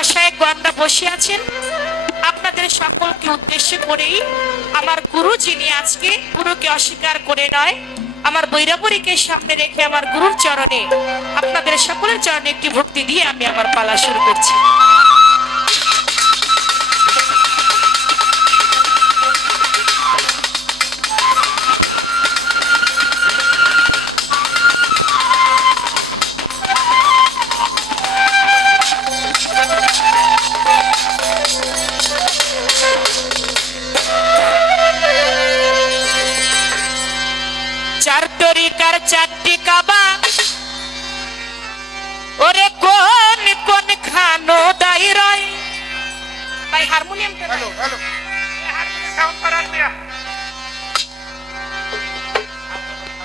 আশায় গণরা বসে আছেন। আপনাদের সকলকে উদ্দেশ্য করেই আমার গুরু, যিনি আজকে গুরুকে অস্বীকার করে নয়, আমার বৈরাবরীকে সামনে রেখে আমার গুরুর চরণে, আপনাদের সকলের চরণে একটি ভক্তি দিয়ে আমি আমার পালা শুরু করছি। চার তরিকার চারটি কাবা, ওরে কোন কোন খানো দাইরাই। ভাই হারমোনিয়ামটা হ্যালো হ্যালো সাউন্ড বাড়ান মিয়া।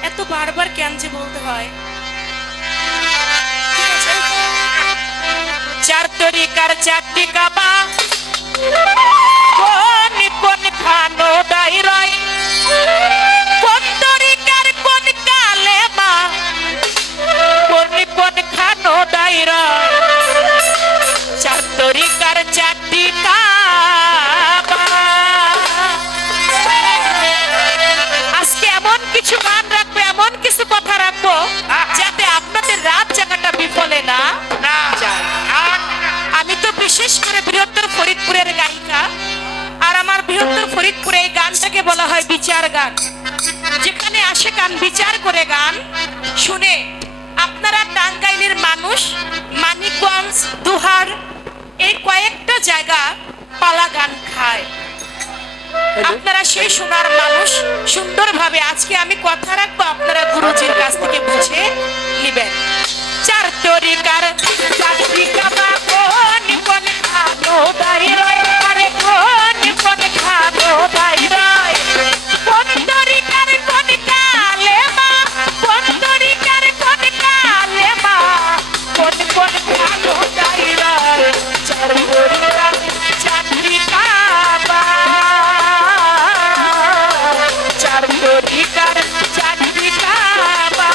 এত বারবার কেন যে বলতে হয়? চার তরিকার চারটি কাবা, কোন কোন খানো দাইরাই, কোন তরিকার কোন কালেমা, কোন কোন খানো দাইরাই। চার তরিকার চারটি কাবা। আজকে এমন কিছু গান রাখবো, এমন কিছু কথা রাখবো, যাতে আপনাদের রাত জায়গাটা বিফলে না যায়। আমি তো বিশেষ করে বৃহত্তর ফরিদপুরের গায়িকা, আর আমার বৃহত্তর ফরিদপুরে এই গানটাকে বলা হয় বিচার গান। যেখানে আসে গান বিচার করে গান শুনে আপনারা টাঙ্গাইলের মানুষ, মানিকগঞ্জ, দুহার, এই কয়েকটা জায়গা পালা গান খায়। আপনারা সেই সোনার মানুষ, সুন্দরভাবে আজকে আমি কথা রাখবো, আপনারা গুরুজির কাছ থেকে বুঝে নিবেন। চার তরিকার চারটি কাবা, কোন কোন খানো দাইরাই, আরে কোন কোন খানো দাইরাই, কোন তরিকার কোন কালেমা, কোন তরিকার কোন কালেমা, কোন কোন খানো দাইরাই। চার তরিকার চারটি কাবা, চার তরিকার চারটি কাবা।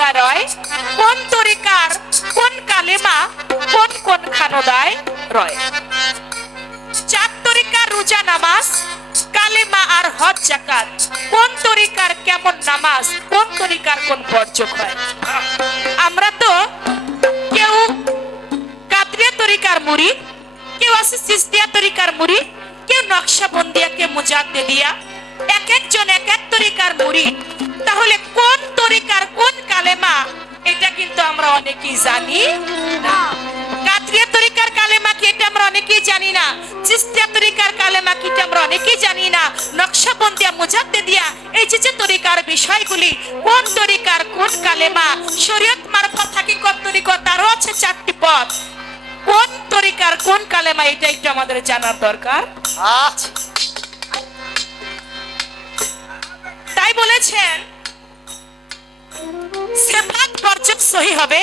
খানোদায় রয়, কোন তরিকার কোন কালেমা কোন কোন খানোদায় রয়। চার তরিকার রোজা নামাজ, কালেমা আর হজ জাকাত কোন তরিকার কেমন নামাজ, কোন তরিকার কোন বর্জক হয়। আমরা তো কেউ কাদরিয়া তরিকার মুরিদ, কেউ আছে সিস্তিয়া তরিকার মুরিদ, কেউ নকশবন্দিয়া, কেউ মুজাদ্দিদিয়া, এক একজন এক এক তরিকার মুরিদ। তাহলে কোন তরিকার কোন কালেমা এটা কিন্তু আমরা অনেকেই জানি না। কাদরিয়া তরিকার কালেমা কি এটা আমরা অনেকেই জানি না, চিস্তিয়া তরিকার কালেমা কি এটা আমরা অনেকেই জানি না, নকশবন্দিয়া, মুজাদ্দিদিয়া এই যে তরিকার বিষয়গুলি, কোন তরিকার কোন কালেমা, শরীয়ত মারফত হাকিকত তরিকত তারও আছে চারটি পথ, কোন তরিকার কোন কালেমা এটা একটু আমাদের জানার দরকার। তাই বলেছেন সেফাত বর্জক সহি হবে,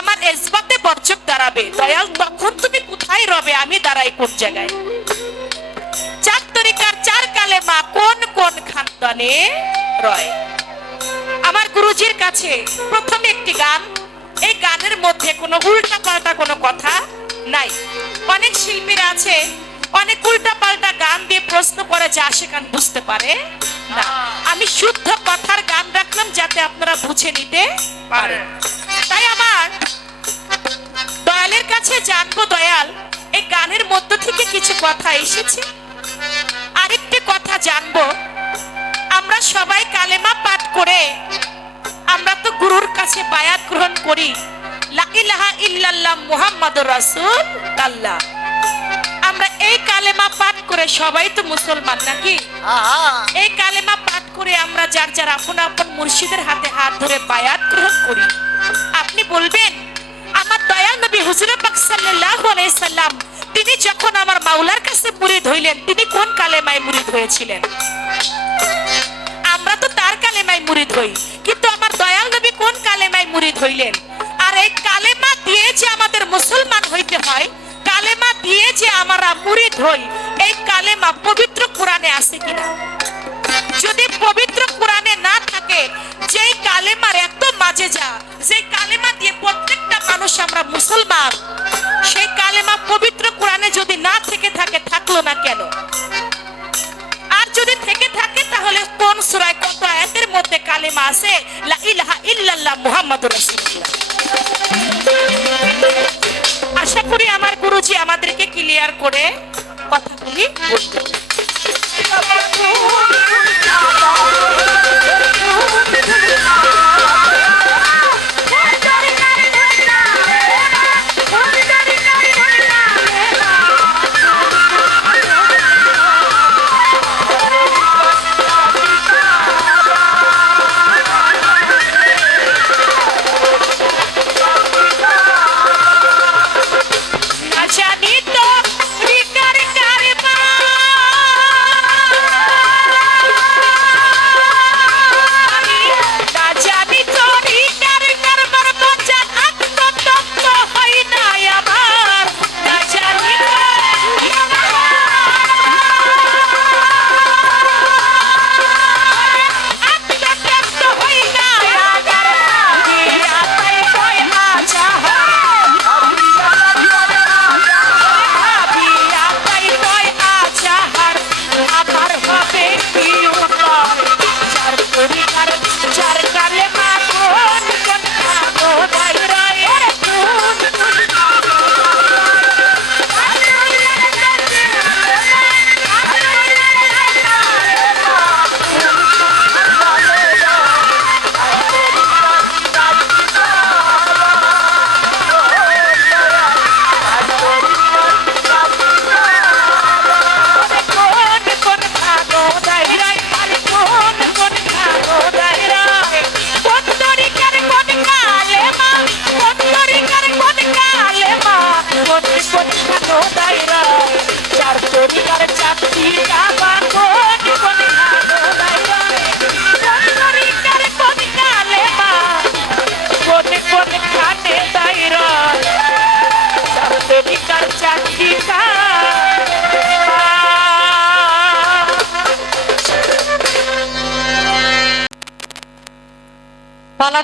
আমার এজবাতে বর্জক দাঁড়াবে। দয়াল তখন তুমি কোথায় রবে, আমি দাঁড়াই কোন জায়গায়। চার তরিকার চার কালেমা কোন কোন খানদানে রয়। আমার গুরুজির কাছে প্রথমে একটি গান, এই গানের মধ্যে কোনো উল্টা পাল্টা কোনো কথা নাই। অনেক শিল্পীরা আছে অনেক উল্টা পাল্টা গান দিয়ে প্রশ্ন করে যা সে গান বুঝতে পারে না। আমি শুদ্ধ কথার গান রাখলাম যাতে আপনারা বুঝে নিতে পারেন। তাই আমার দয়ালের কাছে জানবো, দয়াল এই গানের মধ্য থেকে কিছু কথা এসেছে। আরেকটি কথা জানবো, আমরা সবাই কালেমা পাঠ করে আমরা তো গুরুর কাছে বায়াত গ্রহণ করি, লা ইলাহা ইল্লাল্লাহ মুহাম্মাদুর রাসূলুল্লাহ। আমরা এই কালেমা পাঠ করে সবাই তো মুসলমান নাকি? এই কালেমা পাঠ করে আমরা যার যার আপন আপন মুর্শিদের হাতে হাত ধরে বায়াত গ্রহণ করি। আপনি বলবেন আমার দয়াল নবী হুজুর পাক সাল্লাল্লাহু আলাইহি সাল্লাম তিনি যখন আমার মাওলার কাছে মুরিদ হইলেন তিনি কোন কালেমায় মুরিদ হয়েছিলেন? আমরা তো তার কালেমায় মুরিদ হই, কিন্তু আমার দয়াল নবী কোন কালেমায় মুরিদ হইলেন? আর এই কালেমা দিয়ে যে আমাদের মুসলমান হইতে হয়, কালেমা দিয়ে যে আমরা মুরিদ হই, এই কালেমা পবিত্র কোরআনে আছে কিনা? যদি পবিত্র কোরআনে না থাকে, যেই কালেমার এত মাঝে যা, যে কালেমা দিয়ে প্রত্যেকটা মানুষ আমরা মুসলমান, সেই কালেমা পবিত্র কোরআনে যদি না থেকে থাকে, থাকলো না কেন? আর যদি থেকে থাকে তাহলে কোন সূরায় কত আয়াতের মধ্যে কালেমা আছে লা ইলাহা ইল্লাল্লাহ মুহাম্মাদুর রাসূলুল্লাহ? আশা করি আমার গুরুজি আমাদেরকে ক্লিয়ার করে কথাগুলি বলবেন।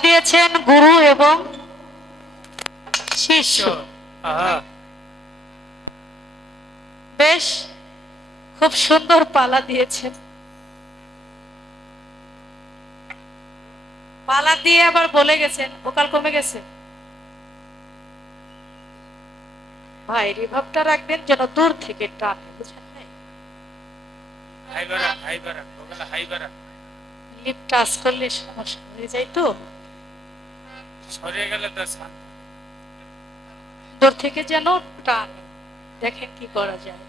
দিয়েছেন গুরু এবং শিষ্য। বেশ খুব সুন্দর পালা দিয়েছেন। পালা দিয়ে আবার বলে গেছেন ভোকাল কমে গেছে। ভাই রিভাবটা রাখবেন যেন দূর থেকে টানে, বুঝেন নাই? লিপ টাচ করলে সমস্যা হয়ে যায় তো, সরিয়ে গেলে তো দূর থেকে যেন টান। দেখেন কি করা যায়।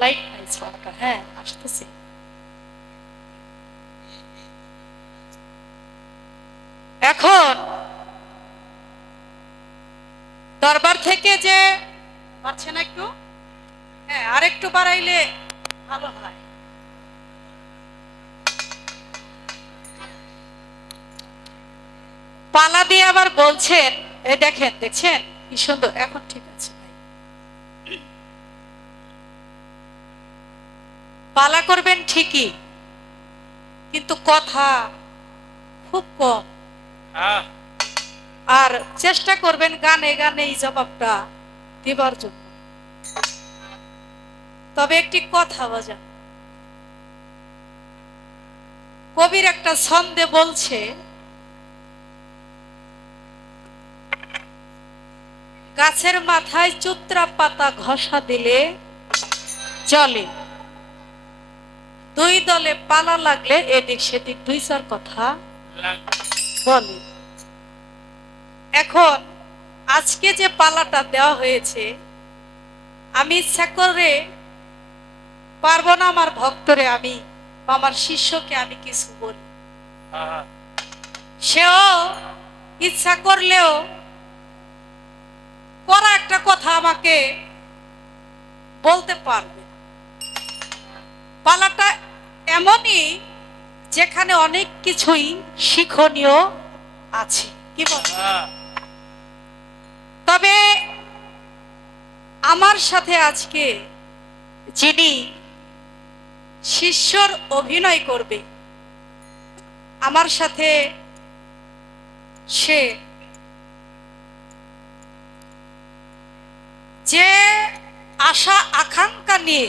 লাইট নাই ছোঁয়াটা, হ্যাঁ আসতেছি। এখন দরবার থেকে যে পাচ্ছে না একটু, হ্যাঁ আর একটু বাড়াইলে ভালো হয়। পালা দিয়ে আবার বলছেন, এই দেখেন দেখছেন কি সুন্দর। এখন ঠিক আছে ভাই, পালা করবেন ঠিকই, কিন্তু কথা খুব কম। আর চেষ্টা করবেন গানে গানে এই জবাবটা দিবার জন্য। তবে একটি কথা বাজান, কবির একটা ছন্দে বলছে, গাছের মাথায় চুত্রা পাতা ঘষা দিলে জলে, দুই দলে পালা লাগলে এদিক সেদিক দুই চার কথা বলে। এখন আজকে যে পালাটা দেওয়া হয়েছে, আমি ইচ্ছা করে পারবো না আমার ভক্তরে আমি আমার শিষ্যকে আমি কিছু বলি, সেও ইচ্ছা করলেও করা একটা কথা আমাকে বলতে পারবে। পালাটা এমনই যেখানে অনেক কিছুই শিক্ষণীয় আছে, কি বল? তবে আমার সাথে আজকে যিনি শিষ্যর অভিনয় করবে আমার সাথে, সে যে আশা আকাঙ্ক্ষা নিয়ে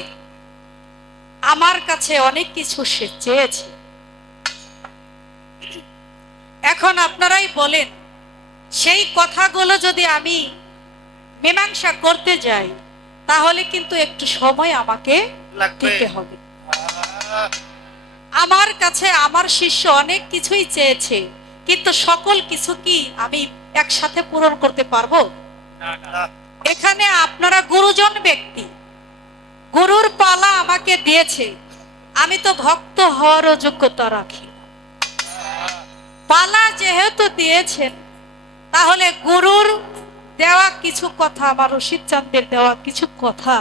আমার কাছে অনেক কিছু সে চেয়েছে। এখন আপনারাই বলেন, সেই কথাগুলো যদি আমি মীমাংসা করতে যাই তাহলে কিন্তু একটু সময় আমাকে দিতে হবে। আমার কাছে আমার শিষ্য অনেক কিছুই চেয়েছে, কিন্তু সকল কিছু কি আমি একসাথে পূরণ করতে পারবো? এখানে আপনারা গুরুজন ব্যক্তি, গুরুর পালা আমাকে দিয়েছে, আমি তো ভক্ত হওয়ারও যোগ্যতা রাখি। পালা যেহেতু দিয়েছেন, তাহলে গুরুর দেওয়া কিছু কথা, আমার রশিদ চাঁদের দেওয়া কিছু কথা,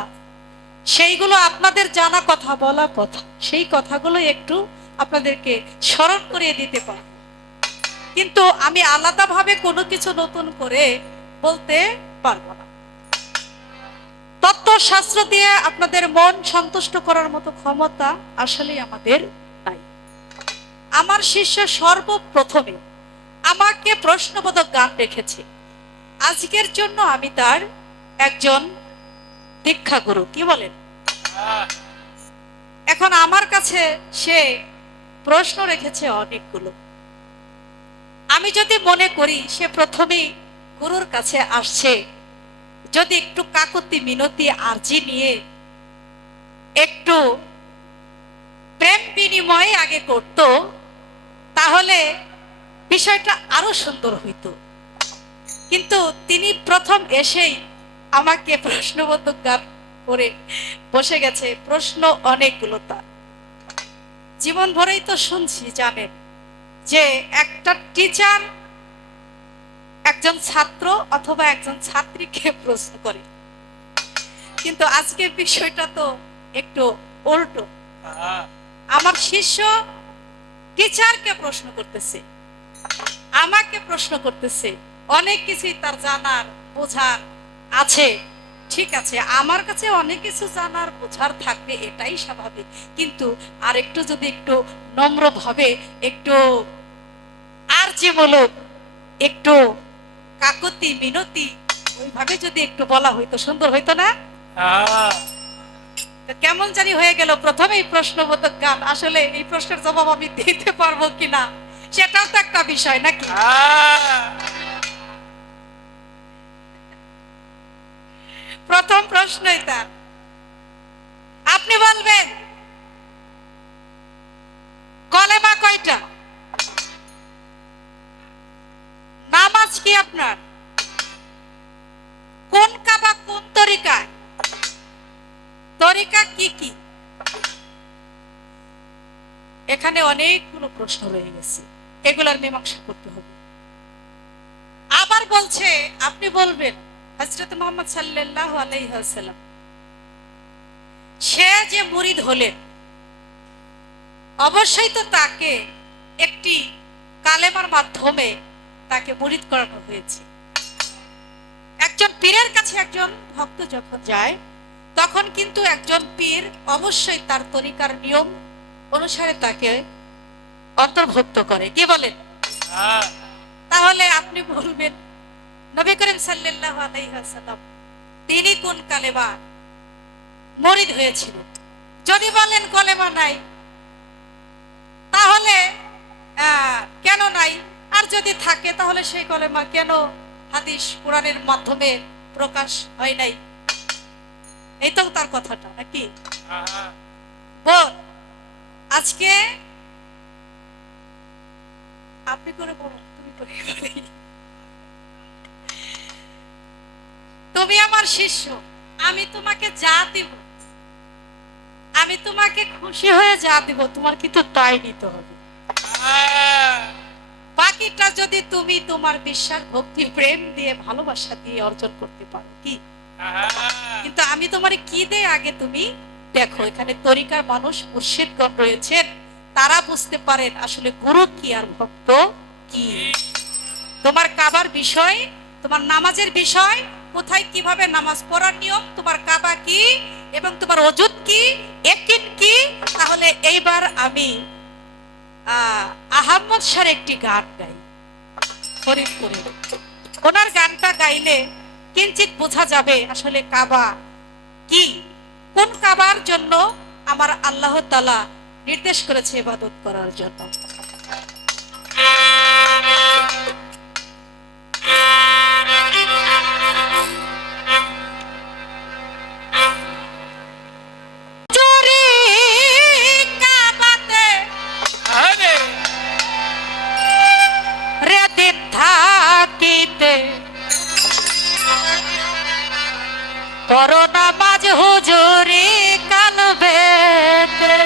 সেইগুলো আপনাদের জানা কথা, বলা কথা, সেই কথাগুলো একটু আপনাদেরকে স্মরণ করিয়ে দিতে পারব। কিন্তু আমি আলাদাভাবে কোনো কিছু নতুন করে বলতে পারবো না। তত্ত্বশাস্ত্র দিয়ে আপনাদের মন সন্তুষ্ট করার মতো ক্ষমতা আসলে আমাদের নাই। আমার শিষ্য সর্বপ্রথমে আমাকে প্রশ্নবোধক গান রেখেছে, আজকের জন্য আমি তার একজন দীক্ষা গুরু, কি বলেন? এখন আমার কাছে সে প্রশ্ন রেখেছে অনেকগুলো। আমি যদি মনে করি সে প্রথমেই গুরুর কাছে আসছে, যদি একটু কাকুতি মিনতি আর্জি নিয়ে একটু প্রেম বিনিময় আগে করত, তাহলে বিষয়টা আরো সুন্দর হইত। কিন্তু তিনি প্রথম এসেই আমাকে প্রশ্নবোধক গান করে বসে গেছে, প্রশ্ন অনেকগুলো। তার জীবন ভরেই তো শুনছি, জানেন যে একটা টিচার একজন ছাত্র অথবা একজন ছাত্রীকে প্রশ্ন করে, কিন্তু আজকে বিষয়টা তো একটু উল্টো। আমার শিষ্য টিচারকে প্রশ্ন করতেছে, আমাকে প্রশ্ন করতেছে, অনেক কিছুই তার জানার বোঝার আছে। ঠিক আছে, আমার কাছে অনেক কিছু জানার বোঝার থাকবে, এটাই স্বাভাবিক। কিন্তু আর একটু যদি একটু নম্রভাবে একটু আর যে মূলক একটু কাকতি মিনতি ওইভাবে যদি একটু বলা হইতো সুন্দর হইতো না? তো কেমন জানি হয়ে গেল প্রথমেই প্রশ্নবোধক গান। আসলে এই প্রশ্নের জবাব আমি দিতে পারবো কিনা সেটাও তো একটা বিষয় নাকি? প্রথম প্রশ্নই তার। আপনি বলবেন কলেমা কয়টা? নামাজ কি আপনার? কোন কাবা কোন তরিকায়? তরিকা কি কি? এখানে অনেকগুলো প্রশ্ন রয়ে গেছে, এগুলার মীমাংসা করতে হবে। আবার বলছে আপনি বলবেন হযরত মুহাম্মদ সাল্লাল্লাহু আলাইহি ওয়াসাল্লাম সে যে মুরিদ হলেন অবশ্যই তো তাকে একটি কালেমার মাধ্যমে তাকে মুরিদ করানো হয়েছে। একজন পীরের কাছে একজন ভক্ত যখন যায় তখন কিন্তু একজন পীর অবশ্যই তার তরিকার নিয়ম অনুসারে তাকে অন্তর্ভুক্ত করে, কি বলেন? তাহলে আপনি বলবেন নবী করিম সাল্লাল্লাহু আলাইহি ওয়াসাল্লাম তিনি কোন কালেমা মুরিদ হয়েছিলেন? যদি বলেন কলেমা নাই তাহলে কেন নাই? আর যদি থাকে তাহলে সেই কলেমা কেন হাদিস কোরআনের মাধ্যমে প্রকাশ হয় নাই? এই তো তার কথাটা নাকি? বল আজকে আপনি করে বলো, তুমি করে বলো। তুমি আমার শিষ্য, আমি তোমাকে যা দিব, আমি তোমাকে খুশি হয়ে যা দিব তোমার কিন্তু তাই নিতে হবে। বাকিটা যদি তুমি তোমার বিশ্বাস ভক্তি প্রেম দিয়ে ভালোবাসা দিয়ে অর্জন করতে পারো, কি? কিন্তু আমি তোমারে কি দেই আগে তুমি দেখো। এখানে তরিকার মানুষ মুর্শিদগণ রয়েছেন, তারা বুঝতে পারেন আসলে গুরু কি আর ভক্ত কি। তোমার কাবার বিষয়, তোমার নামাজের বিষয়, কোথায় কিভাবে নামাজ পড়ার নিয়ম, তোমার কাবা কি এবং তোমার ওজুদ কি, ইয়াকিন কি। তাহলে এইবার আমি আহমদ শাহর একটি গান গাই ফরিদপুরে। ওনার গানটা গাইলে কিঞ্চিত বোঝা যাবে আসলে কাবা কি, কোন কাবার জন্য আমার আল্লাহ তাআলা নির্দেশ করেছে ইবাদত করার জন্য। করোনা মাঝ হুজুরি কালবেতে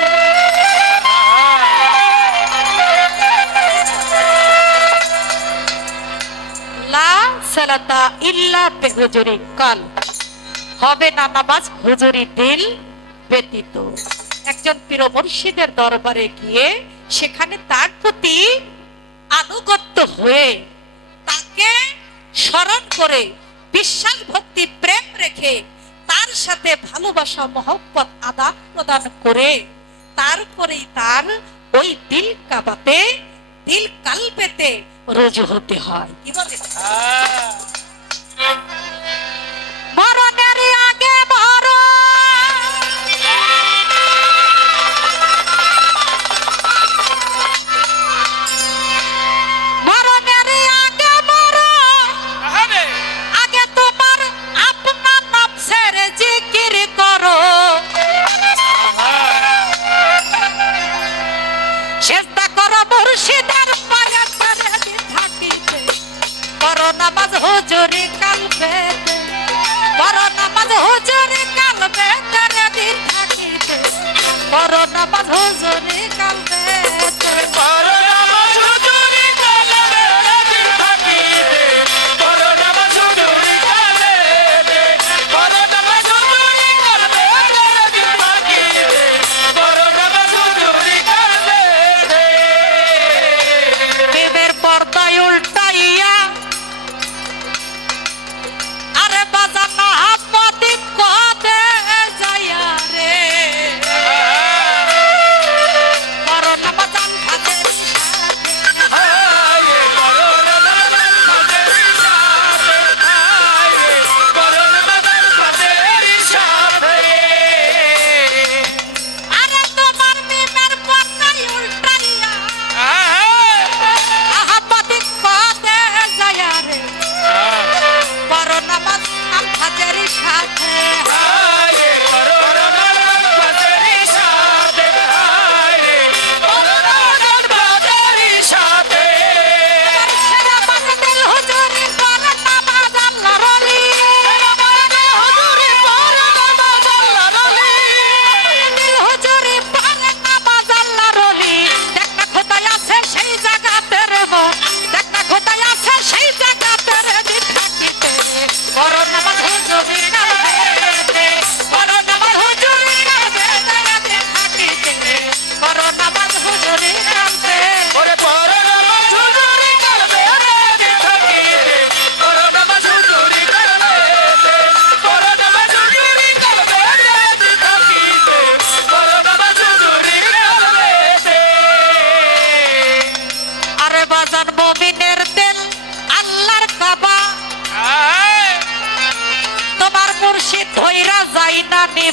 লা সালাতা ইল্লা বিহুজুরি কাল, হবে না নামাজ হুজুরি দিল ব্যতীত। একজন পীর মুর্শিদের দরবারে গিয়ে সেখানে তার প্রতি আনুগত্য হয়ে তাকে স্মরণ করে বিশ্বাস ভক্তি প্রেম রেখে তার সাথে ভালোবাসা মহব্বত আদান প্রদান করে তারপরেই তার ওই দিল কাবাতে দিল কালবেতে রুজু হতে হয়, কি বলে? মরণের আগে মরো, মরণের আগে মরো, আগে তোমার আপনার নফসের জিকির করো, সেজদা করো মুর্শিদের পায়ে তারে থাকিতে, করো নামাজ হুজুরি কালবেতে, করো নামাজ হুজুরি কালবেতে রে দিন থাকিতে, করো নামাজ হুজুরি কালবেতে, করো নামাজ হুজুরি কালবেতে দিন থাকিতে, করো নামাজ হুজুরি কালবেতে, করো নামাজ হুজুরি কালবেতে রে দিন থাকিতে, করো নামাজ হুজুরি কালবেতে। প্রেমের পর্দায় উল্টাইয়া আরে বাজার না হাতপতি পদে যাইয়া রে, করো নামাজ আনফাতে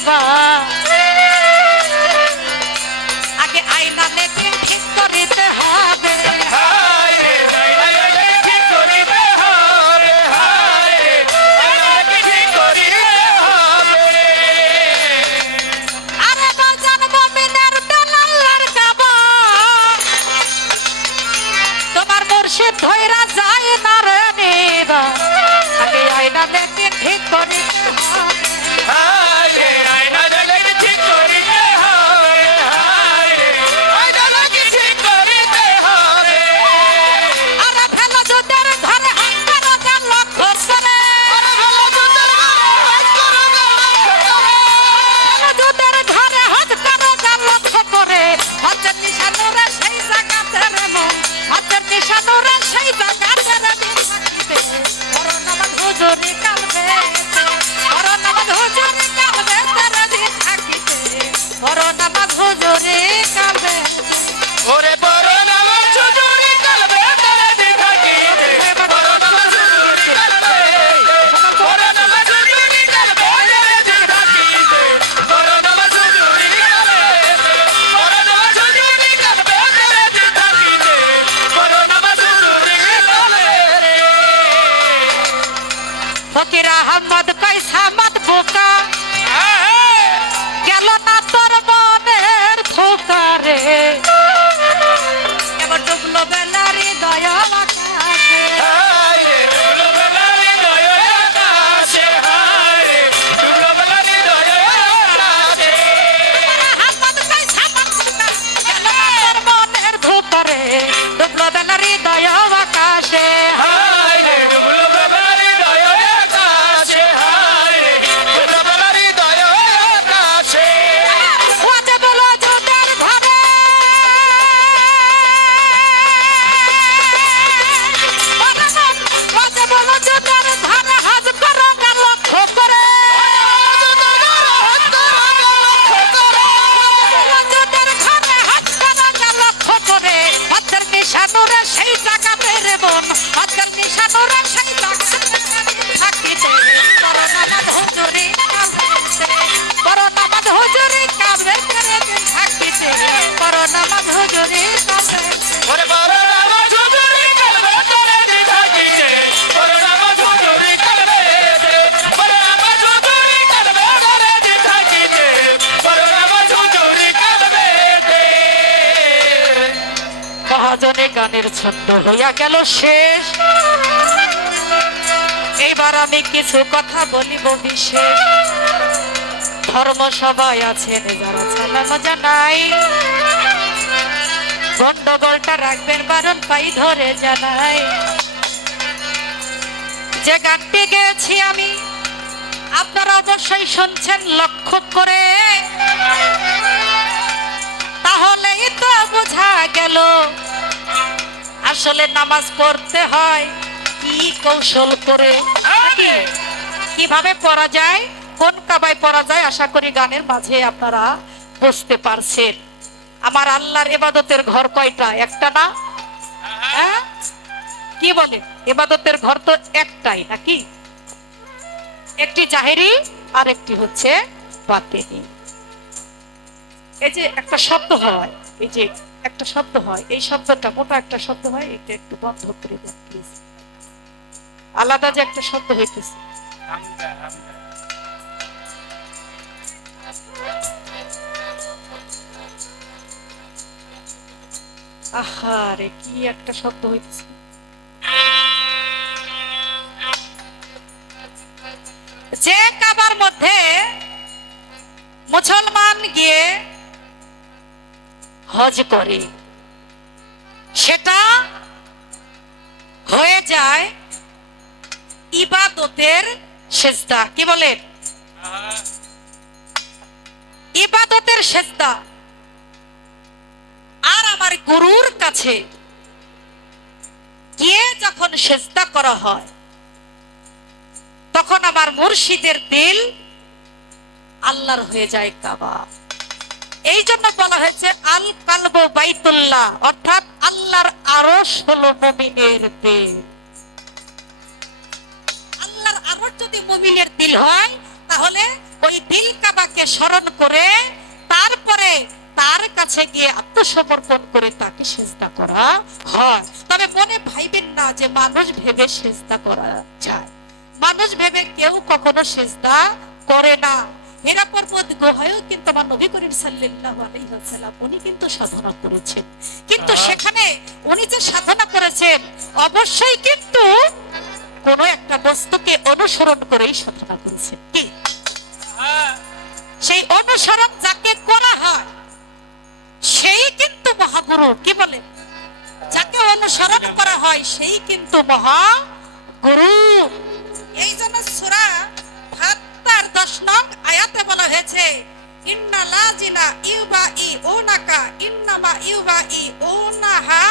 নেবা আগে আয়না লেগে ঠিক করিতে হবে আরে বাজান মুমিনের দিল আল্লাহর কাবা তোমার মুর্শিদ ধইরা যায় না রে নেবা আগে আয়না লেগে ঠিক করিতে হবে আরে ফেলো দুধের ঘরে হাত করো গেল লক্ষ্য করে দুধের ঘরে হাত করো গেল লক্ষ্য করে হজের নিশানুরে সেই জায়গাতে রে মন হজের নিশানুরে সেই জায়গাতে রে দিন থাকিবে করোনা হুজুরি কালবে করোনা হুজুরি কালবে রে দিন থাকিবে করোনা হুজুরি কালবে ওরে বড় নামাজ হুজুরি কালবে তারে দেখাইতে বড় নামাজ হুজুরি কালবে বড় নামাজ হুজুরি কালবে তারে দেখাইতে বড় নামাজ হুজুরি কালবে বড় নামাজ হুজুরি কালবে তারে দেখাইতে বড় নামাজ হুজুরি কালবে ফকির আহমদ কইসা মত বোকা গেল না তোর মনের ধোকারে এবার ডুবলো বেলারি দয়া আকাশে হায় দুলো বেলারি দয় আকাশে হায় দুলো বেলারি দয় আকাশে আহমদ কইসা মত বোকা গেল না তোর মনের ধোকারে ডুবলো বেলারি দয়া আকাশে হায় দুলো বেলারি দয় আকাশে হায় দুলো বেলারি দয় আকাশে ওয়াজে বলো জুদের ঘরে ওয়াজে বলো জুদের ঘরে হাজ করো না লক্ষ্য করে জুদের ঘরে হাজ করো না লক্ষ্য করে হজের নিশানুরে সেই জায়গাতে রে বোন হজের নিশানুরে সেই জায়গাতে থাকিতে করোনা হুজুরি কালবে করোনা হুজুরি কালবে রে দিন থাকিতে করোনা হুজুরি কালবে ওরে বড় নামাজ হুজুরি কালবে তারে দেখাইতে বড় নামাজ হুজুরি কালবে বড় নামাজ হুজুরি কালবে তারে দেখাইতে বড় নামাজ হুজুরি কালবে মহাজনে গানের ছন্দ হইয়া গেল শেষ এইবার আমি কিছু কথা বলিব বিশেষ ধর্ম সবাই আছেন যারা ছাড়া মজা নাই গন্ডগোলটা রাখবেন বারণ পাই ধরে জানাই যে গানটি গেয়েছি আমি আপনারা অবশ্যই শুনছেন লক্ষ্য করে তাহলেই তো বোঝা গেল আসলে নামাজ পড়তে হয় কি কৌশল করে নাকি? কিভাবে পড়া যায় কোন কাবায় পড়া যায় আশা করি গানের মাঝে আপনারা বুঝতে পারছেন আমার আল্লাহর ইবাদতের ঘর কয়টা একটা না হ্যাঁ কি বলে ইবাদতের ঘর তো একটাই নাকি একটি জাহেরি আর একটি হচ্ছে বাতিনি এই যে একটা শব্দ হয় এই যে একটা শব্দ হয় এই শব্দটা মোটা একটা শব্দ হয় এটা একটু বন্ধ করে দেন প্লিজ আলাদা যে একটা শব্দ হইতেছে হামদা হামদা আহারে কি একটা শব্দ হইতেছে যে কাবার মধ্যে মুসলমান গিয়ে হজ করে সেটা হয়ে যায় ইবাদতের সেজদা কি বলেন ইবাদতের সেজদা আর আমার গুরুর কাছে গিয়ে যখন সেজদা করা হয় তখন আমার মুর্শিদের দিল আল্লাহর হয়ে যায় কাবা এই জন্য বলা হয়েছে আল কালবু বাইতুল্লাহ অর্থাৎ আল্লাহর আরশ হলো মুমিনের দিল আল্লাহর আরশ যদি মুমিনের দিল হয় তাহলে ওই দিল কাবাকে স্মরণ করে তারপরে তার কাছে গিয়ে আত্মসমর্পণ করে তাকে সেজদা করা হয়। তবে মনে ভাইবেন না যে মানুষ ভেবে সেজদা করা যায়। মানুষ ভেবে কেউ কখনো সেজদা করে না। হেরা পর্বত গুহায়ও কিন্তু আমার নবী করিম সাল্লাল্লাহু আলাইহি ওয়াসাল্লাম উনি কিন্তু সাধনা করেছেন, কিন্তু সেখানে উনি যে সাধনা করেছেন অবশ্যই কিন্তু কোন একটা বস্তুকে অনুসরণ করেই সাধনা করেছেন। কি সেই অনুসরণ যাকে করা হয় সেই কিন্তু মহাগুরু। কি বলে? যাকে অনুসরণ করা হয় সেই কিন্তু মহাগুরু। এই জন্য সূরা ফাত্তার 10 নং আয়াতে বলা হয়েছে ইন্না লাযিনা ইউবাইউনাকা ইন্নামা ইউবাইউনাহা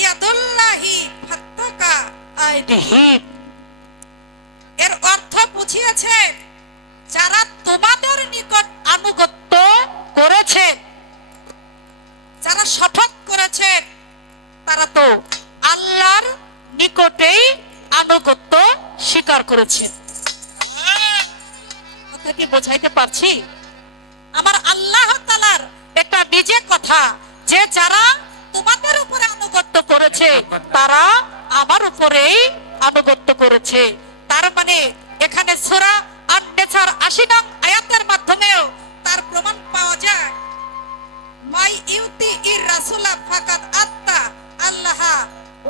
ইয়াদুল্লাহি ফাত্তাকা আইদিহিম। এর অর্থ বুঝিয়েছে যারা তোমাদের নিকট আনুগত্য করেছে, যারা শপথ করেছে, তারা তো আল্লাহর নিকটেই আনুগত্য স্বীকার করেছে। কথা কি বোঝাইতে পারছি? আমার আল্লাহ তাআলার একটা নিজে কথা যে যারা তোমাদের উপরে আনুগত্য করেছে তারা আমার উপরেই আনুগত্য করেছে। তার মানে এখানে সূরা আন-নিসার 80 নং আয়াতের মাধ্যমেও তার প্রমাণ পাওয়া যায়। মাই ইউতি ইর রাসূলা ফাকাত আত্তা আল্লাহ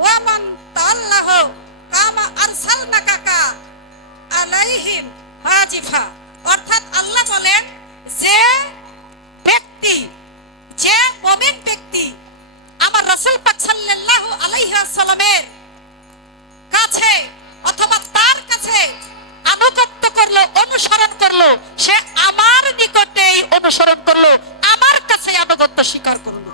ওয়া মান তাআল্লাহু কামা আরসালনাকা আলাইহিম হাজিফা। অর্থাৎ আল্লাহ বলেন যে ব্যক্তি, যে মুমিন ব্যক্তি আমার রাসূল পাক সাল্লাল্লাহু আলাইহি ওয়াসাল্লামের কাছে অথবা তার কাছে আনুগত্য করলো, অনুসরণ করলো, সে আমার নিকটেই অনুসরণ করলো, আমার কাছে আনুগত্য স্বীকার করলো।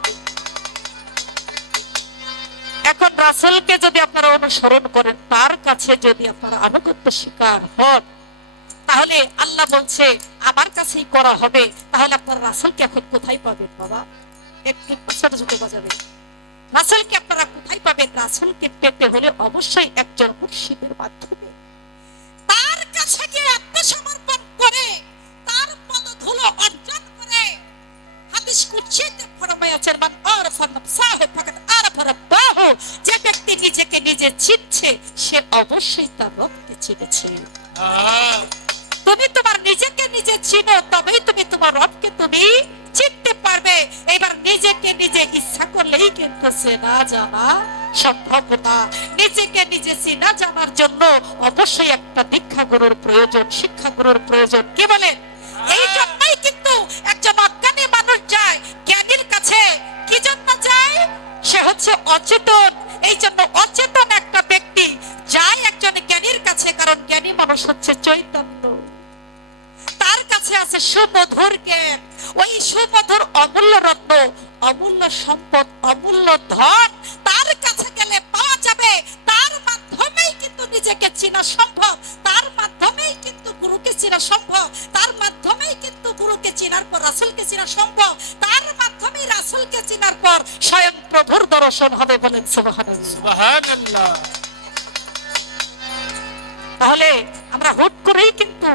এখন রাসূলকে যদি আপনারা অনুসরণ করেন, তার কাছে যদি আপনারা আনুগত্য স্বীকার হন, তাহলে আল্লাহ বলছে আমার কাছেই করা হবে। তাহলে আপনারা রাসূলকে এখন কোথায় পাবেন বাবা? একটু ছোট ছোট বাজাবে। রাসূলকে আপনারা কোথায় পাবেন? রাসূলকে পেতে হলে অবশ্যই একজন মুর্শিদের মাধ্যমে তার কাছে গিয়ে আত্মসমর্পণ করে তার পদধূলো অর্জন করে। হাদিস কুদসিতে ফরমায়া আছেন মান আরাফা নাফসাহু ফাকাদ আরাফা রাব্বাহু। যে ব্যক্তি নিজেকে নিজে চিনছে সে অবশ্যই তার রবকে চিনেছে। তুমি তোমার নিজেকে নিজে চিনো, তবেই তুমি তোমার রবকে তুমি চিনতে পারবে। এবার নিজেকে নিজে ইচ্ছা করলেই কিন্তু চেনা জানা সম্ভব না। নিজেকে নিজে চেনা জানার জন্য অবশ্যই একটা দীক্ষা গুরুর প্রয়োজন, শিক্ষা গুরুর প্রয়োজন। কি বলেন? এই জন্যই কিন্তু একজন অজ্ঞানী মানুষ যায় জ্ঞানীর কাছে। কি জন্য যায়? সে হচ্ছে অচেতন। এই জন্য অচেতন একটা ব্যক্তি যায় একজন জ্ঞানীর কাছে, কারণ জ্ঞানী মানুষ হচ্ছে চৈতন্য। তার কাছে আছে সুমধুর জ্ঞান, ওই সুমধুর অমূল্য রত্ন, অমূল্য সম্পদ, অমূল্য ধন তার কাছে গেলে পাওয়া যাবে। তার মাধ্যমেই কিন্তু নিজেকে চেনা সম্ভব, তার মাধ্যমেই কিন্তু গুরুকে চেনা সম্ভব, তার মাধ্যমেই কিন্তু গুরুকে চেনার পর রাসূলকে চেনা সম্ভব, তার মাধ্যমেই রাসূলকে চেনার পর স্বয়ং প্রভুর দর্শন হবে। বলেন সুবহানাল্লাহ। সুবহানাল্লাহ। তাহলে আমরা হুট করেই কিন্তু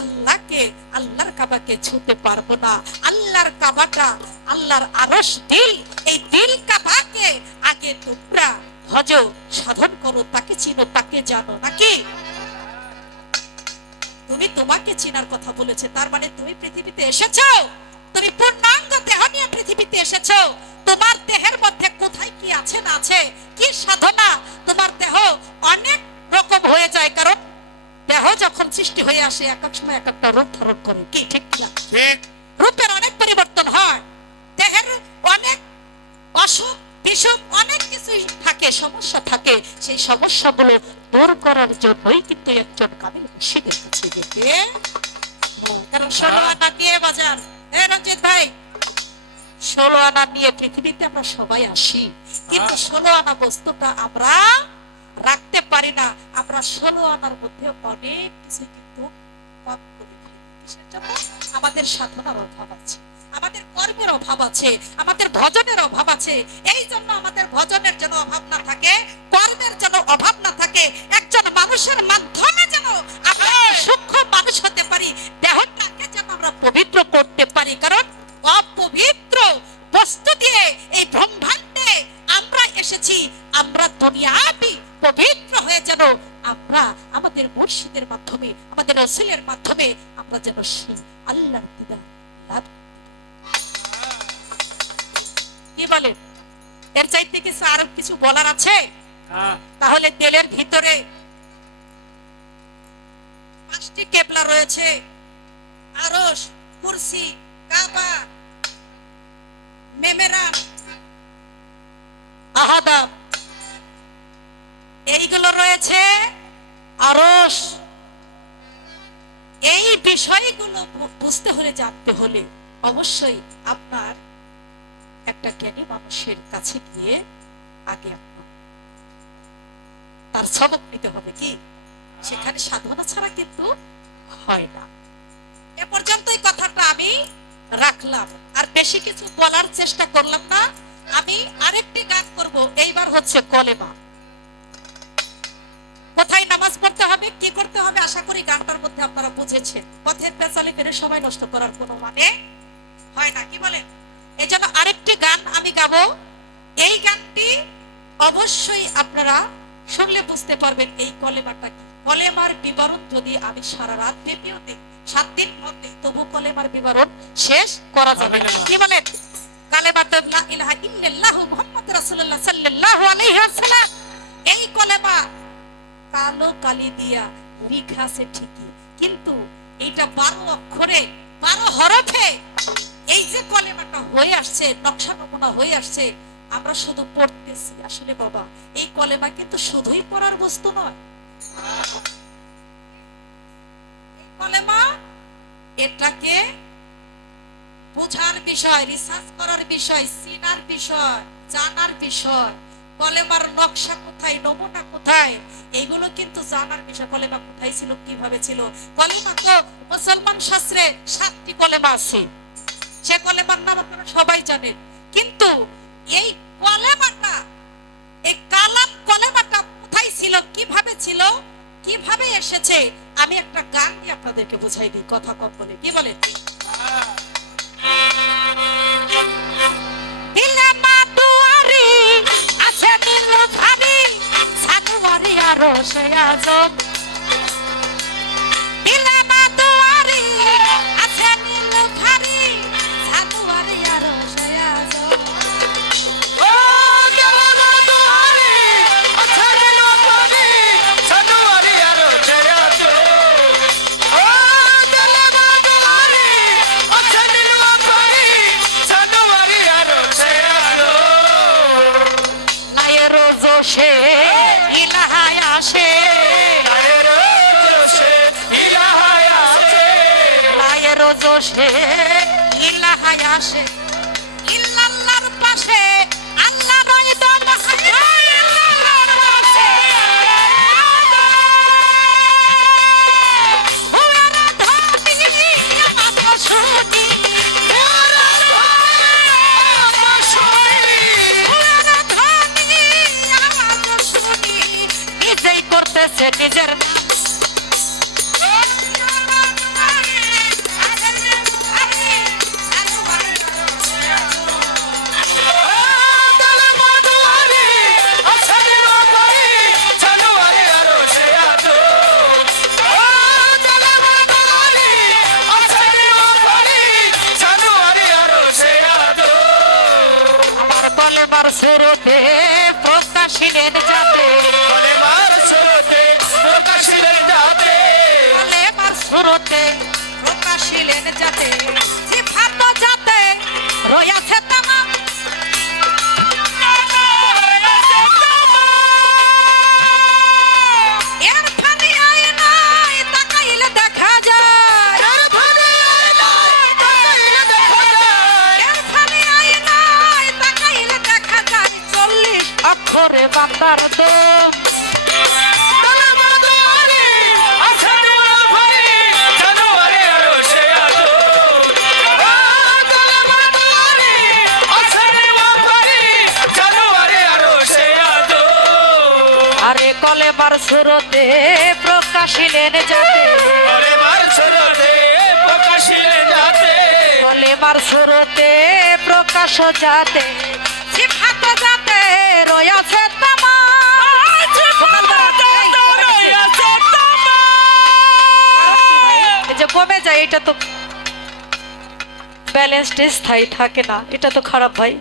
আল্লাহকে, আল্লাহর কাবাকে ছুঁতে পারবো না। আল্লাহর কাবাটা আল্লাহর আরশ দিল, এই দিল কাবাকে আগে তোমরা হজ সাধন করো, তাকে চিনো, তাকে জানো। নাকি তুমি তোমাকে চিনার কথা বলেছে, তার মানে তুমি পৃথিবীতে এসেছো, তুমি পূর্ণাঙ্গ দেহ নিয়ে পৃথিবীতে এসেছো। তোমার দেহের মধ্যে কোথায় কি আছে না আছে, কি সাধনা, তোমার দেহ অনেক রকম হয়ে যায়। কারণ দেহ যখন সৃষ্টি হয়ে আসে এক এক সময় এক একটা রূপ ধারণ করে। কি ঠিক না? ঠিক। রূপের অনেক পরিবর্তন হয়, দেহের অনেক অসুখ বিসুখ অনেক কিছুই থাকে, সমস্যা থাকে। সেই সমস্যাগুলো দূর করার জন্যই কিন্তু একজন কামিল মুর্শিদের কাছে যেতে। কারণ 16 আনা নিয়ে বাজার, রঞ্জিত ভাই, 16 আনা নিয়ে পৃথিবীতে আমরা সবাই আসি, কিন্তু 16 আনা বস্তুটা আমরা রাখতে পারি না। আমরা 16 আনার মধ্যে অনেক কিছু কিন্তু কম করে ফেলি। কিসের জন্য? আমাদের সাধনার অভাব আছে, আমাদের কর্মের অভাব আছে, আমাদের ভজনের অভাব আছে। এই জন্য আমাদের ভজনের যেন অভাব না থাকে, কর্মের যেন অভাব না থাকে, একজন মানুষের মাধ্যমে যেন আমরা সূক্ষ্ম মানুষ হতে পারি, দেহটাকে যেন আমরা পবিত্র করতে পারি। কারণ অপবিত্র বস্তু দিয়ে এই ব্রহ্মাণ্ডে আমরা এসেছি, আমরা দুনিয়াবি পবিত্র হয়ে যেন আমরা আমাদের মুর্শিদের মাধ্যমে, আমাদের রাসূলের মাধ্যমে আমরা যেন সেই আল্লাহর দিদার লাভ। কি বলে? এর চাইতে কিছু আর কিছু বলার আছে? তাহলে তেলের ভিতরে 5টি কেবলা রয়েছে, আরশ, কুরসি, কাবা, মেমেরান, আহাদাম, এইগুলো রয়েছে আরশ। এই বিষয়গুলো বুঝতে হলে, জানতে হলে অবশ্যই আপনার একটা জ্ঞানী মানুষের কাছে গিয়ে আগে আপনার তার সবক নিতে হবে। কি সেখানে সাধনা ছাড়া কিন্তু হয় না। এ পর্যন্ত এই কথাটা আমি রাখলাম, আর বেশি কিছু বলার চেষ্টা করলাম না। আমি আরেকটি গান করব, এইবার হচ্ছে কলেমা। কোথায় নামাজ পড়তে হবে, কি করতে হবে, আশা করি গানটার মধ্যে আপনারা বুঝেছেন। পথের পেছালে ফিরে সময় নষ্ট করার কোনো মানে হয় না। কি বলেন? এই জন্য আরেকটি গান আমি গাবো। এই গানটি অবশ্যই আপনারা শুনলে বুঝতে পারবেন এই কলেমাটা কি। কলেমার বিবরণ যদি আমি সারা রাত ব্যাপীও দিই, 7 দিন মধ্যে, তবু কলেমার বিবরণ শেষ করা যাবে না। কি বলেন? কালেমাতু লা ইলাহা ইল্লাল্লাহু মুহাম্মাদুর রাসূলুল্লাহ সাল্লাল্লাহু আলাইহি ওয়াসাল্লাম। এই কলেমা কালো কালি দিয়া লেখা আছে ঠিকই, কিন্তু এটা 12 অক্ষরে 12 হরফে এই যে কলেমাটা হয়ে আসছে, নকশা নমুনা হয়ে আসছে, আমরা শুধু পড়তেছি। আসলে বাবা, এই কলেমা কিন্তু শুধুই পড়ার বস্তু নয়। এই কলেমা এটাকে বোঝার বিষয়, রিসার্চ করার বিষয়, চিনার বিষয়, জানার বিষয়। কলেমার নকশা কোথায়, নমুনা কোথায়, এগুলো কিন্তু জানার বিষয়। কলেমা কোথায় ছিল, কিভাবে ছিল। কলেমা তো মুসলমান শাস্ত্রে 7টি কলেমা আছে, সে কলেমার নাম আপনারা সবাই জানেন। কিন্তু এই কলেমাটা, এই কালাম কলেমাটা কোথায় ছিল, কিভাবে ছিল, কিভাবে এসেছে, আমি একটা গান দিয়ে আপনাদেরকে বুঝাই দিই, কথা কম বলে। কি বলে? দিলামা দুয়ারি আছে নীল ভাবি, সানুয়ারি আরশে আজম। দিলামা দুয়ারি আছে নীল ভাবি, সানুয়ারি আরশে আজম। ও দেওয়ানা দুয়ারে আছে নীলভারি, সানুয়ারি আরশে আজম। ও দেওয়ানা দুয়ারে আছে নীলভারি, সানুয়ারি আরশে আজম। নায়ের জোশে ইলাহায় আসে, নায়ের জোশে ইলাহায় আসে, নায়ের জোশে ইলাহায় আসে। ইল্লাল্লাহর পাশে আল্লাহ রইদম হায়, ইল্লাল্লাহর পাশে ওরা ধনি আমার শুনি, ওরা ধনি আমার শুনি, নিজেই করতেছে নিজের নাম। আমার কলেমার শুরুতে প্রকাশিলেন যাতে, কলেমার শুরুতে প্রকাশিলেন যাতে, সিফাত যাতে রয়াছে তামাম। এর ফানি আয়নায় তাকাইলে দেখা যায়, এর ফানি আয়নায় তাকাইলে দেখা যায় 40 অক্ষরে বান্দার দম। আরে কলেমার শুরুতে প্রকাশিলেন যাতে, কলেমার সুরতে প্রকাশিলেন যাতে কলেমার সুরতে প্রকাশ যাতে সিফাত যাতে রয়েছে এই যে কমে যায়, এটা তো ব্যালেন্সড স্থায়ী থাকে না, এটা তো খারাপ ভাই।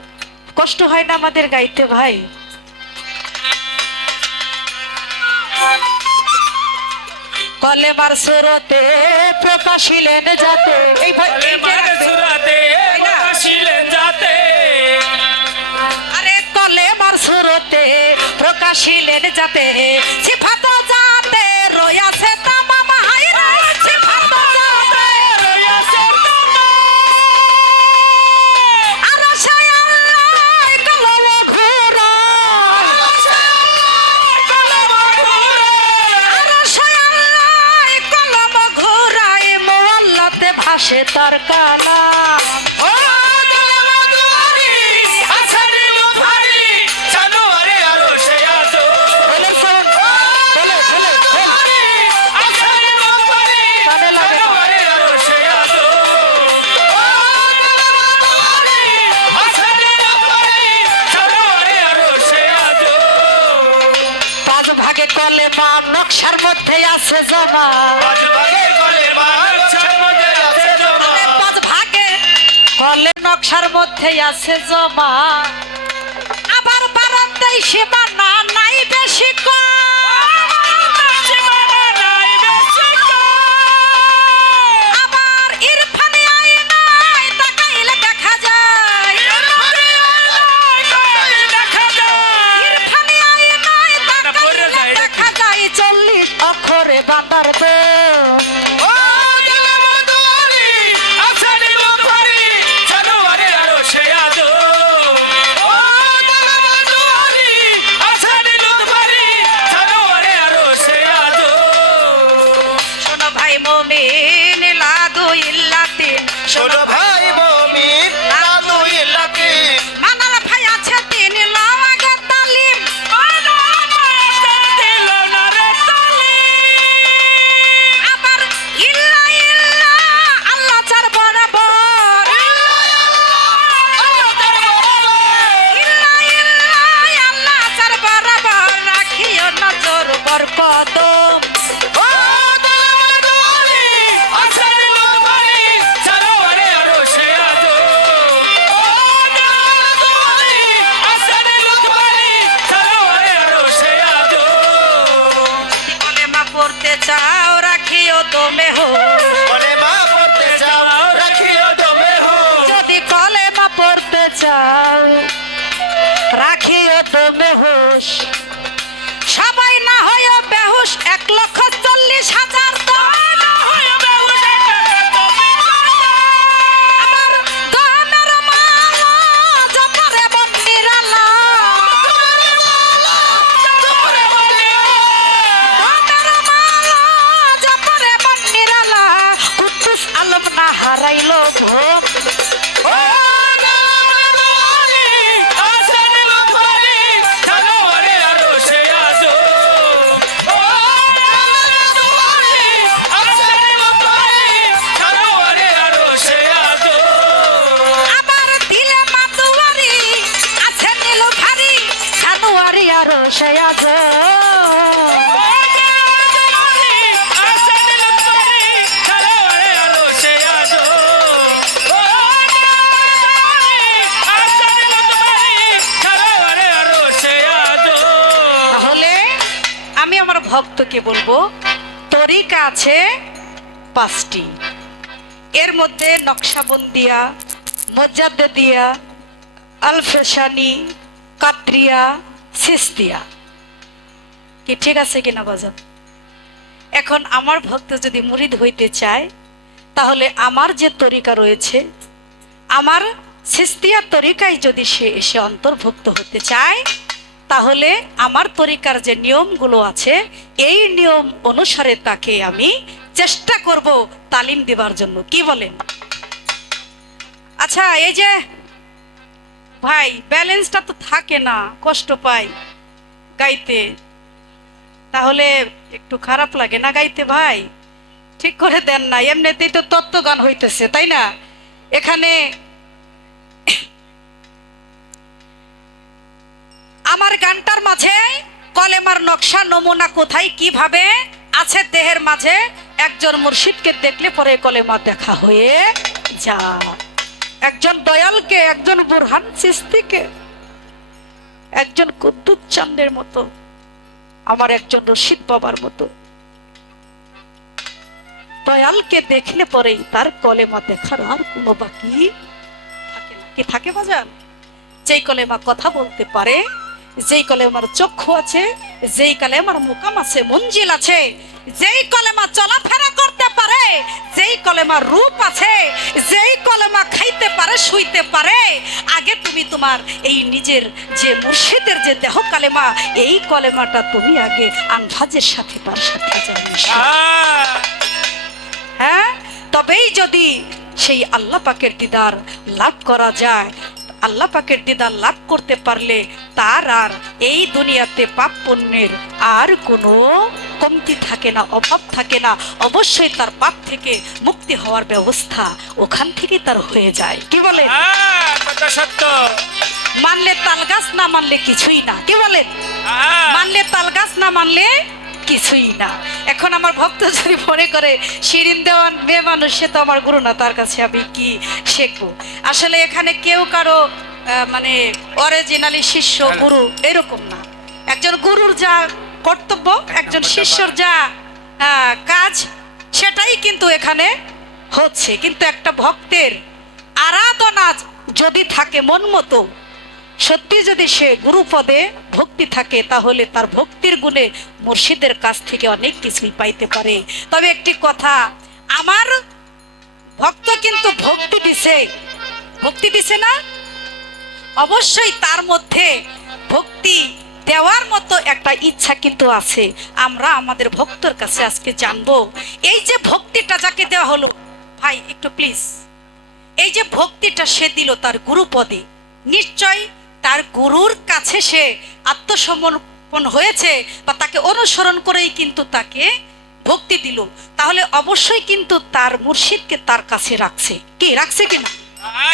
কষ্ট হয় না আমাদের গাইতে ভাই? কলেমার সুরতে প্রকাশিলেন যাতে, এই ভাই এই যে রাখবে। সুরতে প্রকাশিলেন যাতে আরে কলেমার সুরতে প্রকাশিলেন যাতে সিফাত যাতে রয়েছে তামাম হায়রে সিফাত যাতে রয়েছে আর সে আল্লাহ কলম ঘুরা আর সে আল্লাহ কলম ঘুরাই মোয়াল্লাতে ভাসে তার কালাম। ও দিলে মধুয়ারি আছাড়ি লোভারি জানুয়ারি আরো সে আজো বলে শোন, বলে বলে বল। আছাড়ি লোভারি কানে লাগে না। জানুয়ারি আরো সে আজো ও দিলে মধুয়ারি আছাড়ি লোভারি জানুয়ারি আরো সে আজো পাঁচ ভাগে কলেমা নকশার মধ্যে আছে জমা, আজ ভাগে করে মানুষের মধ্যে আছে জমা পাঁচ ভাগে কলে নকশার মধ্যে আছে জমা, আবার বারান্দাই সীমানা নাই বেশি আবার ইরফানি আয়নায় তাকাইলে দেখা যায়, ইরফানি আয়নায় তাকাইলে দেখা যায় 40 অক্ষরে বান্দার দম। ও দিলে মধুয়ারি আছাড়ি লোভারি জানুয়ারি আরো সে আজো ও দিলে মধুয়ারি আছাড়ি লোভারি জানুয়ারি আরো সে আজো শোনো ভাই মুমিন লা দুইল্লাতিন, শোনো ভাই মুমিন নাদু ইলাকিন মানার ভাই আছে তিন লাওয়াগে তালিম, দিল না রে তালিম আবার ইল্লা ইল্লা আল্লাহ চার বরাবর, আল্লাহ তার বরাবর ইল্লা ইল্লা আল্লাহ চার বরাবর রাখিও নজর বর কদম। ও দিলে মধুয়ারি আছাড়ি লোভারি জানুয়ারি আরো সে আজো ও দিলে মধুয়ারি আছাড়ি লোভারি জানুয়ারি আরো সে আজো যদি কলেমা পড়তে চাও রাখিও দমে হো, বলে মা পড়তে যাও রাখিও দমে হো যদি কলেমা পড়তে চাও রাখিও দমে হোশ, সবাই না হয় বেহুশ 1,40,000 আবার দমের মালা জপরে বন্দিরালা, দমের মালা জপরে বন্দিরালা কুদ্দুস আলম না হারাইলো ভোগ। ও দিলে মধুয়ারি আছাড়ি লোভারি জানুয়ারি আরো সে আজো ও দিলে মধুয়ারি আছাড়ি লোভারি জানুয়ারি আরো সে আজো আবার দিলে মাতুয়ারি আছে নীল ভারী জানুয়ারি আর সে আজ তাহলে আমি আমার ভক্তকে বলবো তরিকা আছে 5টি, এর মধ্যে নকশাবন্দিয়া, মোজাদ্দেদিয়া, আলফেশানি, কাদরিয়া, সিস্তিয়া। কি ঠিক আছে কিনা বাজান? এখন আমার ভক্ত যদি মুরিদ হইতে চায় তাহলে আমার যে তরিকা রয়েছে, আমার সিস্তিয়া তরিকায় যদি সে এসে অন্তর্ভুক্ত হতে চায় তাহলে আমার তরিকার যে নিয়মগুলো আছে এই নিয়ম অনুসারে তাকে আমি চেষ্টা করব তালিম দেবার জন্য। কি বলেন? আচ্ছা, এই যে ভাই ব্যালেন্সটা তো থাকে না, কষ্ট পাই গাইতে, তাহলে একটু খারাপ লাগে না গাইতে ভাই? ঠিক করে দেন না, এমনিতেই তো তত্ত্বগান হইতেছে, তাই না? এখানে আমার গানটার মাঝে কলেমার নকশা নমুনা কোথায় কিভাবে আছে দেহের মাঝে, একজন মুর্শিদকে দেখলে পরে কলেমা দেখা হয়ে যা। একজন দয়ালকে, একজন বুরহান চিশতিকে, একজন কুদ্দুস চাঁদের মতো, আমার একজন রশিদ বাবার মতো দয়ালকে দেখলে পরেই তার কলেমা দেখার আর কোনো বাকি থাকে না। কি থাকে বাজান? যেই কলেমা কথা বলতে পারে, যেই কলেমার চক্ষু আছে, যেই কলেমার মুকাম আছে, মঞ্জিল আছে, যেই কলেমা চলাফেরা করতে পারে, যেই কলেমার রূপ আছে, যেই কলেমা খাইতে পারে, শুইতে পারে, আগে তুমি তোমার এই নিজের যে মুর্শিদের যে দেহ কলেমা, এই কলেমাটা তুমি আগে আনভাজের সাথে তার সাথে মিশাও। হ্যাঁ, তবেই যদি সেই আল্লাহ পাকের দিদার লাভ করা যায়। আল্লাহ পাকের দিদার লাভ করতে পারলে তার আর এই দুনিয়াতে পাপ পুণ্যের আর কোনো কমতি থাকে না, অভাব থাকে না। অবশ্যই তার পাপ থেকে মুক্তি হওয়ার ব্যবস্থা ওখান থেকে তার হয়ে যায়। কি বলে? কথা সত্য। মানলে তাল গাছ, না মানলে কিছুই না। কি বলেন? মানলে তাল গাছ, না মানলে কিছুই না। এখন আমার ভক্ত যদি মনে করে শিরিন দেওয়ান মেয়ে মানুষ, সে তো আমার গুরু না, তার কাছে আমি কি শিখবো? আসলে এখানে কেউ কারো মানে অরিজিনালি শিষ্য গুরু এরকম না। একজন গুরুর যা কর্তব্য, একজন শিষ্যর যা কাজ, সেটাই কিন্তু এখানে হচ্ছে। কিন্তু একটা ভক্তের আরাধনা যদি থাকে মন মতো, সত্যি যদি সে গুরুপদে ভক্তি থাকে, তাহলে তার ভক্তির গুণে মুর্শিদের কাছ থেকে অনেক কিছুই পাইতে পারে। তবে একটি কথা, আমার ভক্ত কিন্তু ভক্তি দিছে না? অবশ্যই তার মধ্যে ভক্তি দেওয়ার মতো একটা ইচ্ছা কিন্তু আছে। আমরা আমাদের ভক্তর কাছে আজকে জানবো, এই যে ভক্তিটা যাকে দেওয়া হলো, ভাই একটু প্লিজ, এই যে ভক্তিটা সে দিল তার গুরুপদে, নিশ্চয় তার গুরুর কাছে সে আত্মসমর্পণ হয়েছে বা তাকে অনুসরণ করেই কিন্তু তাকে ভক্তি দিল। তাহলে অবশ্যই কিন্তু তার মুর্শিদকে তার কাছে রাখছে। কি রাখছে কিনা?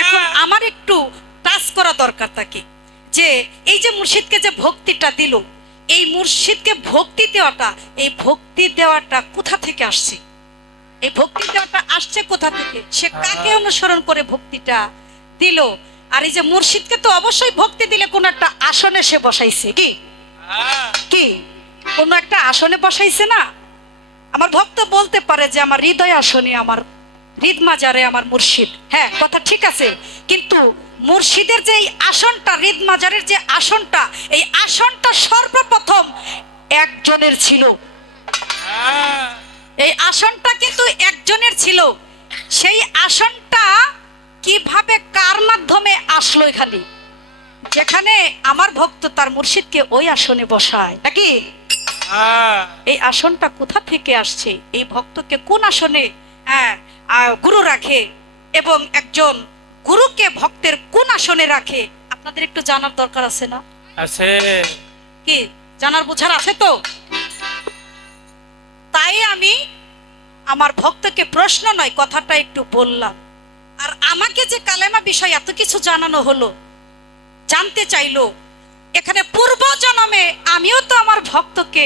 এখন আমার একটু টাচ করা দরকার তাকে, যে এই যে মুর্শিদকে যে ভক্তিটা দিল, এই মুর্শিদকে ভক্তি দেওয়াটা, এই ভক্তি দেওয়াটা কোথা থেকে আসছে? এই ভক্তি দেওয়াটা আসছে কোথা থেকে? সে কাকে অনুসরণ করে ভক্তিটা দিল? আর এই যে মুর্শিদকে তো অবশ্যই ভক্তি দিলে কোন একটা আসনে সে বসাইছে। কি কি কোন একটা আসনে বসাইছে না? আমার ভক্ত বলতে পারে যে আমার হৃদয় আসনে, আমার হৃদ মাজারে আমার মুর্শিদ। হ্যাঁ, কথা ঠিক আছে, কিন্তু মুর্শিদের যে এই আসনটা, হৃদ মাজারের যে আসনটা, এই আসনটা সর্বপ্রথম একজনের ছিল। এই আসনটা কিন্তু একজনের ছিল। সেই আসনটা কিভাবে, কার মাধ্যমে আসলো এখানে? যেখানে আমার ভক্ত তার মুর্শিদকে ওই আসনে বসায় নাকি? এই আসনটা কোথা থেকে আসছে? এই ভক্তকে কোন আসনে গুরু রাখে, এবং একজন গুরুকে ভক্তের কোন আসনে রাখে? আপনাদের একটু জানার দরকার আছে না? আছে। কি জানার বোঝার আছে তো? তাই আমি আমার ভক্তকে প্রশ্ন নয়, কথাটা একটু বললাম। আর আমাকে যে কালেমা বিষয় এত কিছু জানানো হলো, জানতে চাইলো, এখানে পূর্ব জন্মে আমিও তো আমার ভক্তকে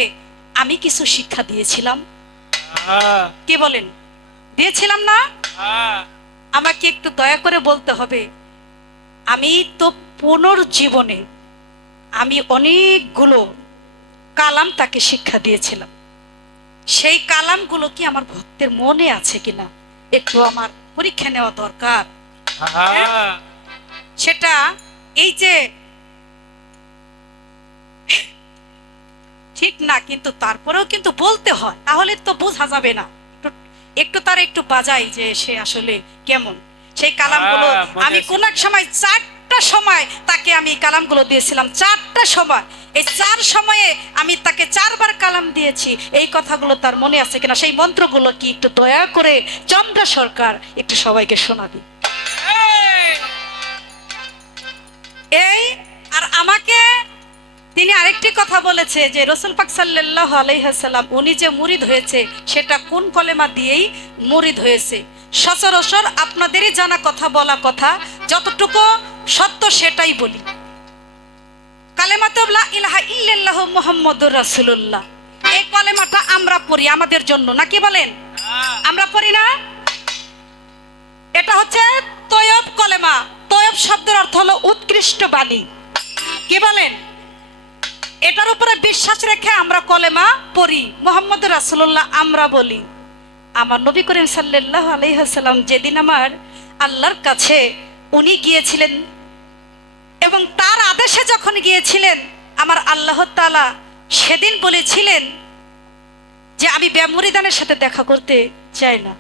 আমি কিছু শিক্ষা দিয়েছিলাম। কি বলেন? দিয়েছিলাম না? আমাকে একটু দয়া করে বলতে হবে, আমি তো পুনর্জীবনে আমি অনেকগুলো কালাম তাকে শিক্ষা দিয়েছিলাম। সেই কালামগুলো কি আমার ভক্তের মনে আছে কিনা একটু আমার পরীক্ষা নেওয়া দরকার। সেটা এই যে ঠিক না, কিন্তু তারপরেও কিন্তু বলতে হয়, তাহলে তো বোঝা যাবে না। একটু তার একটু বাজাই যে সে আসলে কেমন। সেই কালামগুলো আমি কোন এক সময় 4টা সময় তাকে আমি কালামগুলো দিয়েছিলাম। 4টা সময়, এই 4 সময়ে আমি তাকে 4বার কালাম দিয়েছি। এই কথাগুলো তার মনে আছে কিনা, সেই মন্ত্রগুলো কি একটু দয়া করে চন্দ্র সরকার একটু সবাইকে শোনাবি। এই আর আমাকে তিনি আরেকটি কথা বলেছে যে রসুল পাক সাল্লাল্লাহু আলাইহি ওয়াসাল্লাম উনি যে মুরিদ হয়েছে সেটা কোন কলেমা দিয়েই মুরিদ হয়েছে। সচরাচর আপনাদেরই জানা কথা, বলা কথা, যতটুকু সত্য সেটাই বলি। কালেমাতু লা ইলাহা ইল্লাল্লাহু মুহাম্মাদুর রাসূলুল্লাহ, এই কলেমাটা আমরা পড়ি আমাদের জন্য, নাকি বলেন? আমরা পড়ি না? এটা হচ্ছে তয়ব কলেমা। তয়ব শব্দের অর্থ হলো উৎকৃষ্ট বাণী, কি বলেন? এটার উপরে বিশ্বাস রেখে আমরা কলেমা পড়ি, মুহাম্মদুর রাসূলুল্লাহ আমরা বলি। আমার নবী করিম সাল্লাল্লাহু আলাইহি ওয়াসাল্লাম যেদিন আমার আল্লাহর কাছে উনি গিয়েছিলেন এবং তার আদেশে যখন গিয়েছিলেন, আমার আল্লাহ তাআলা সেদিন বলেছিলেন যে আমি বেমুরিদানের সাথে দেখা করতে চাই না।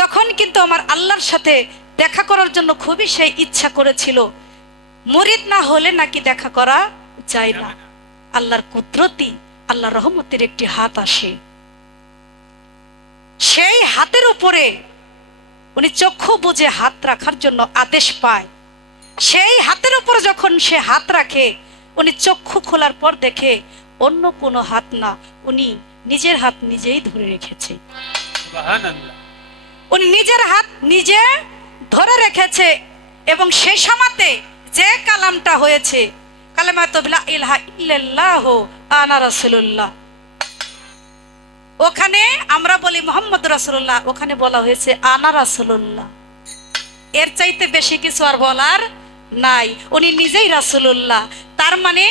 তখন কিন্তু আমার আল্লাহর সাথে দেখা করার জন্য খুবই সেই ইচ্ছা করেছিল। মুরিদ না হলে নাকি দেখা করা যায় না। আল্লাহর কুদরতি, আল্লাহর রহমতের একটি হাত আসে, সেই হাতের উপরে উনি চক্ষু বুজে হাত রাখার জন্য আদেশ পায়। সেই হাতের উপর যখন সে হাত রাখে, উনি চক্ষু খোলার পর দেখে অন্য কোনো হাত না, উনি নিজের হাত নিজেই ধরে রেখেছে। সুবহানাল্লাহ। উনি নিজের হাত নিজে ধরে রেখেছে এবং সেই সময়তে যে কালামটা হয়েছে, কালেমাতু লা ইলাহা ইল্লাল্লাহু আনা রাসূলুল্লাহ, ওখানে আমরা বলি মুহাম্মদ রাসূলুল্লাহ, ওখানে বলা হয়েছে আনা রাসূলুল্লাহ। এর চাইতে বেশি কিছু আর বলার নাই। উনি নিজেই রাসূলুল্লাহ। তার মানে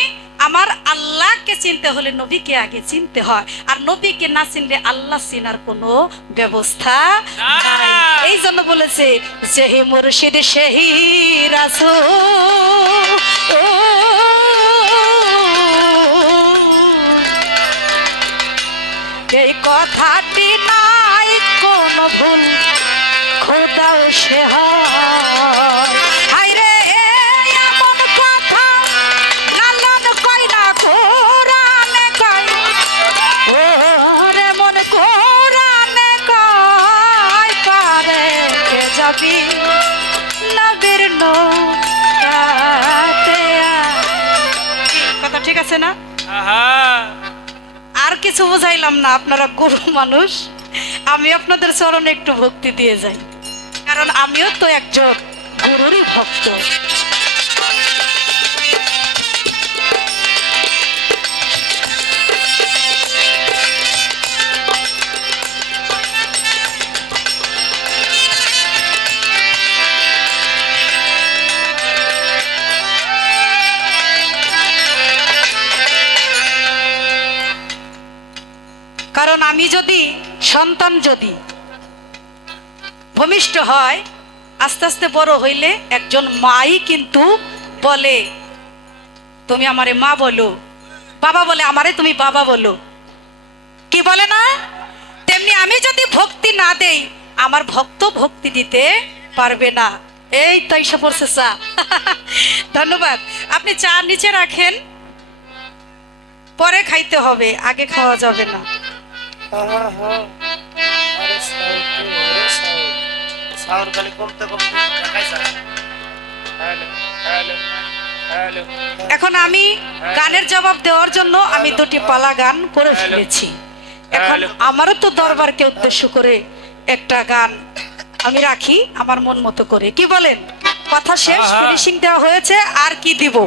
আমার আল্লাহকে চিনতে হলে নবীকে আগে চিনতে হয়, আর নবীকে না চিনলে আল্লাহ চিনার কোনো ব্যবস্থা নাই। এই জন্য বলেছে যে হে মুর্শিদ সেহি রাসূল, এই কথাটি নাই কোনো ভুল, খোদাও সে হয়। হায় রে এমন কথা লালন কই না কোরআনে কই, ও রে মন কোরআনে কই, পারে কে যাবি নবীর নৌকাতে। কথা ঠিক আছে না? আহা, আর কিছু বুঝাইলাম না, আপনারা গুরু মানুষ, আমি আপনাদের চরণে একটু ভক্তি দিয়ে যাই, কারণ আমিও তো একজন গুরুরই ভক্ত। কারণ আমি যদি সন্তান যদি ভূমিষ্ঠ হয়, আস্তে আস্তে বড় হইলে একজন মাই কিন্তু বলে তুমি আমারে মা বলো, বাবা বলে আমারে তুমি বাবা বলো, কি বলে না? তেমনি আমি যদি ভক্তি না দেই, আমার ভক্ত ভক্তি দিতে পারবে না। এই তো এসে পড়ছে চা। ধন্যবাদ। আপনি চা নিচে রাখেন, পরে খাইতে হবে, আগে খাওয়া যাবে না। সাউর খালি কমতে কমতে দেখাই যায়। Hello hello hello. এখন আমি গানের জবাব দেওয়ার জন্য আমি দুটি পালা গান করে ফেলেছি। এখন আমারও তো দরবারকে উদ্দেশ্য করে একটা গান আমি রাখি আমার মন মতো করে, কি বলেন? কথা শেষ, ফিনিশিং দেওয়া হয়েছে, আর কি দিব?